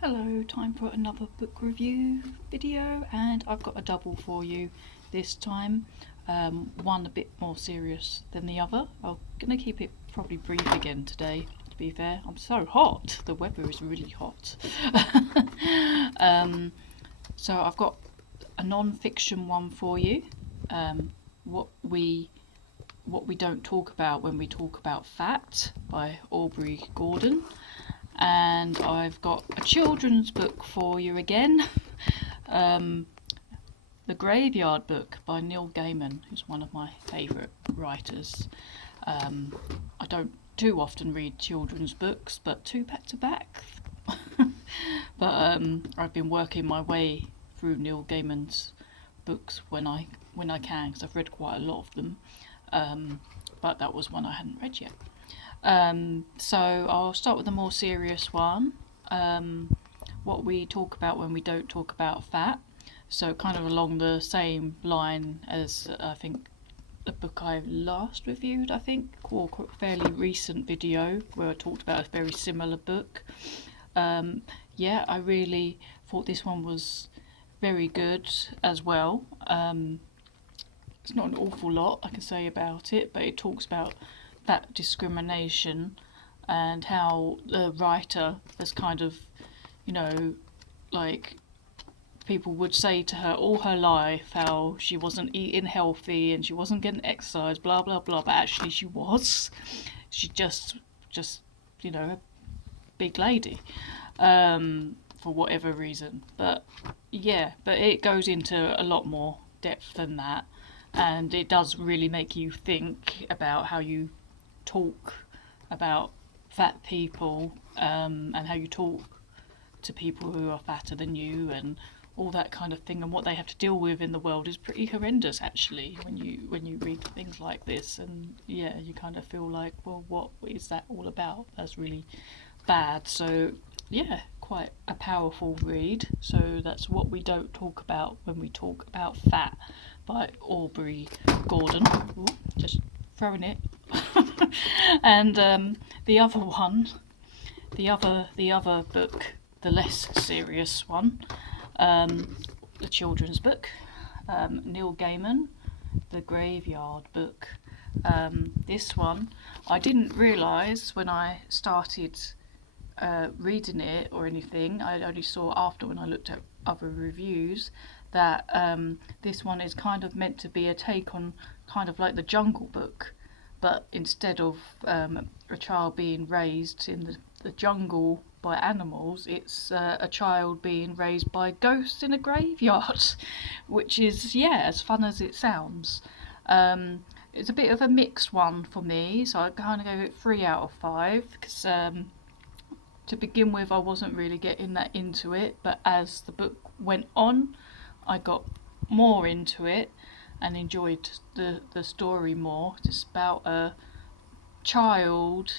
Hello, time for another book review video, and I've got a double for you this time. One a bit more serious than the other. I'm going to keep it probably brief again today, to be fair. I'm so hot, the weather is really hot. So I've got a non-fiction one for you. What we don't talk about when we talk about fat by Aubrey Gordon. And I've got a children's book for you again. The Graveyard Book by Neil Gaiman, who's one of my favourite writers. I don't too often read children's books, but two back to back. But I've been working my way through Neil Gaiman's books when I can, because I've read quite a lot of them. But that was one I hadn't read yet. So I'll start with the more serious one. What we talk about when we don't talk about fat. So kind of along the same line as I think the book I last reviewed, or fairly recent video where I talked about a very similar book. Yeah, I really thought this one was very good as well. It's not an awful lot I can say about it, but it talks about that discrimination and how the writer has kind of, like, people would say to her all her life how she wasn't eating healthy and she wasn't getting exercise, blah blah blah, but actually she was. She just a big lady, for whatever reason. But yeah, but it goes into a lot more depth than that, and it does really make you think about how you talk about fat people, and how you talk to people who are fatter than you and all that kind of thing, and what they have to deal with in the world is pretty horrendous actually when you read things like this. And yeah, you kind of feel like, well, what is that all about? That's really bad. So yeah, quite a powerful read. So that's What We Don't Talk About When We Talk About Fat by Aubrey Gordon. Ooh, just throwing it. And the other one, the other book, the less serious one, the children's book, Neil Gaiman, The Graveyard Book. This one, I didn't realise when I started reading it or anything. I only saw after, when I looked at other reviews, that this one is kind of meant to be a take on kind of like the Jungle Book, but instead of a child being raised in the jungle by animals, it's a child being raised by ghosts in a graveyard, which is, yeah, as fun as it sounds. It's a bit of a mixed one for me, so I kind of gave it 3 out of 5, because to begin with I wasn't really getting that into it, but as the book went on I got more into it and enjoyed the story more. It's about a child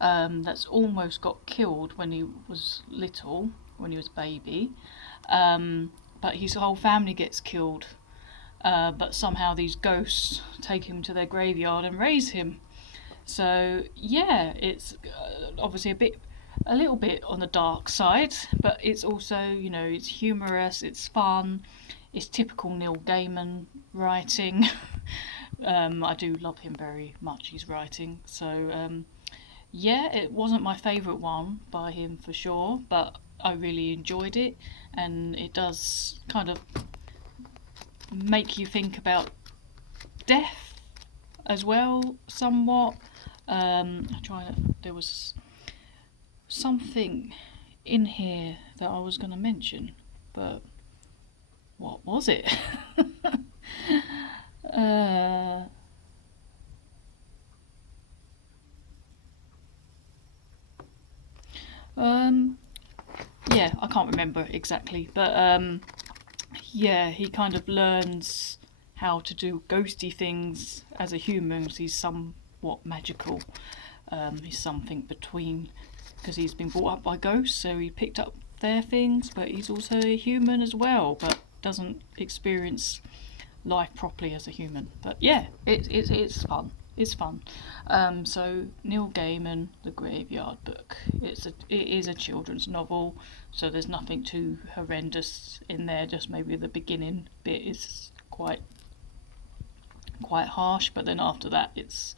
that's almost got killed when he was little, when he was a baby, but his whole family gets killed, but somehow these ghosts take him to their graveyard and raise him. So yeah, it's obviously a little bit on the dark side, but it's also, it's humorous, it's fun, it's typical Neil Gaiman writing. I do love him very much, his writing. So yeah, it wasn't my favourite one by him for sure, but I really enjoyed it, and it does kind of make you think about death as well, somewhat. There was something in here that I was going to mention, but what was it? Yeah, I can't remember exactly, but yeah, he kind of learns how to do ghosty things as a human, because he's somewhat magical. He's something between, because he's been brought up by ghosts, so he picked up their things, but he's also a human as well, but doesn't experience life properly as a human. But yeah, it's fun. It's fun. So Neil Gaiman, The Graveyard Book. It is a children's novel, so there's nothing too horrendous in there. Just maybe the beginning bit is quite harsh, but then after that, it's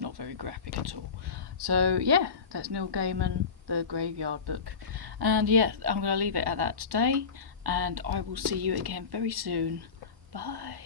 not very graphic at all. So yeah, that's Neil Gaiman, The Graveyard Book, and yeah, I'm going to leave it at that today, and I will see you again very soon. Bye.